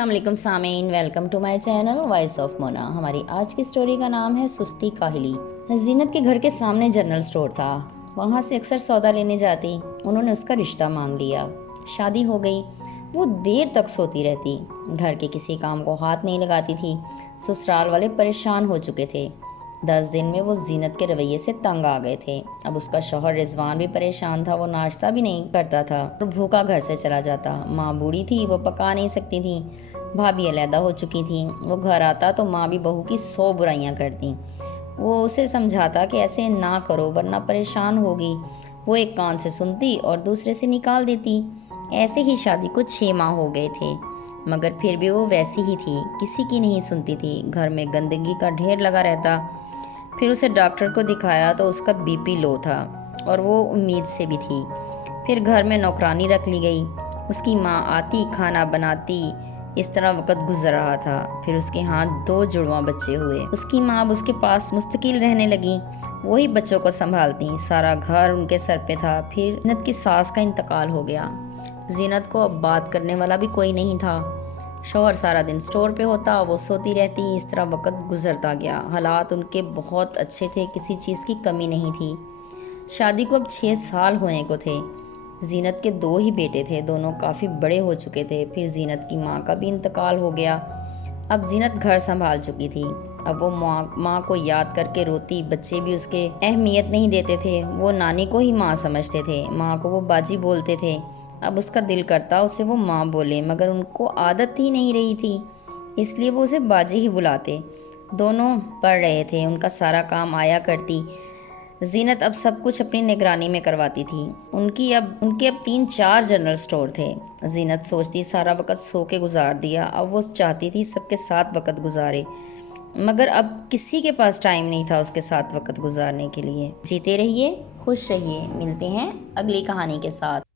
السلام علیکم سامعین، welcome to my channel voice of Mona. ہماری آج کی سٹوری کا نام ہے سستی کاہلی۔ زینت کے گھر کے سامنے جنرل سٹور تھا، وہاں سے اکثر سودا لینے جاتی۔ انہوں نے اس کا رشتہ مانگ لیا، شادی ہو گئی۔ وہ دیر تک سوتی رہتی، گھر کے کسی کام کو ہاتھ نہیں لگاتی تھی۔ سسرال والے پریشان ہو چکے تھے، 10 دن میں وہ زینت کے رویے سے تنگ آ گئے تھے۔ اب اس کا شوہر رضوان بھی پریشان تھا، وہ ناشتہ بھی نہیں کرتا تھا اور بھوکا گھر سے چلا جاتا۔ ماں بوڑھی تھی، وہ پکا نہیں سکتی تھی۔ بھابھی علیحدہ ہو چکی تھی، وہ گھر آتا تو ماں بھی بہو کی 100 برائیاں کرتی۔ وہ اسے سمجھاتا کہ ایسے نہ کرو ورنہ پریشان ہوگی۔ وہ ایک کان سے سنتی اور دوسرے سے نکال دیتی۔ ایسے ہی شادی کو 6 ماہ ہو گئے تھے، مگر پھر بھی وہ ویسی ہی تھی، کسی کی نہیں سنتی تھی۔ گھر میں گندگی کا ڈھیر لگا رہتا۔ پھر اسے ڈاکٹر کو دکھایا تو اس کا بی پی لو تھا اور وہ امید سے بھی تھی۔ پھر گھر میں نوکرانی رکھ لی گئی، اس کی ماں آتی کھانا بناتی۔ اس طرح وقت گزر رہا تھا۔ پھر اس کے ہاں 2 جڑواں بچے ہوئے۔ اس کی ماں اب اس کے پاس مستقل رہنے لگی، وہی بچوں کو سنبھالتی، سارا گھر ان کے سر پہ تھا۔ پھر زینت کی ساس کا انتقال ہو گیا۔ زینت کو اب بات کرنے والا بھی کوئی نہیں تھا۔ شوہر سارا دن سٹور پہ ہوتا، وہ سوتی رہتی۔ اس طرح وقت گزرتا گیا۔ حالات ان کے بہت اچھے تھے، کسی چیز کی کمی نہیں تھی۔ شادی کو اب 6 سال ہونے کو تھے۔ زینت کے 2 ہی بیٹے تھے، دونوں کافی بڑے ہو چکے تھے۔ پھر زینت کی ماں کا بھی انتقال ہو گیا۔ اب زینت گھر سنبھال چکی تھی۔ اب وہ ماں کو یاد کر کے روتی۔ بچے بھی اس کے اہمیت نہیں دیتے تھے، وہ نانی کو ہی ماں سمجھتے تھے، ماں کو وہ باجی بولتے تھے۔ اب اس کا دل کرتا اسے وہ ماں بولے، مگر ان کو عادت ہی نہیں رہی تھی، اس لیے وہ اسے باجی ہی بلاتے۔ دونوں پڑھ رہے تھے، ان کا سارا کام آیا کرتی۔ زینت اب سب کچھ اپنی نگرانی میں کرواتی تھی۔ ان کے اب 3-4 جنرل سٹور تھے۔ زینت سوچتی سارا وقت سو کے گزار دیا، اب وہ چاہتی تھی سب کے ساتھ وقت گزارے، مگر اب کسی کے پاس ٹائم نہیں تھا اس کے ساتھ وقت گزارنے کے لیے۔ جیتے رہیے، خوش رہیے، ملتے ہیں اگلی کہانی کے ساتھ۔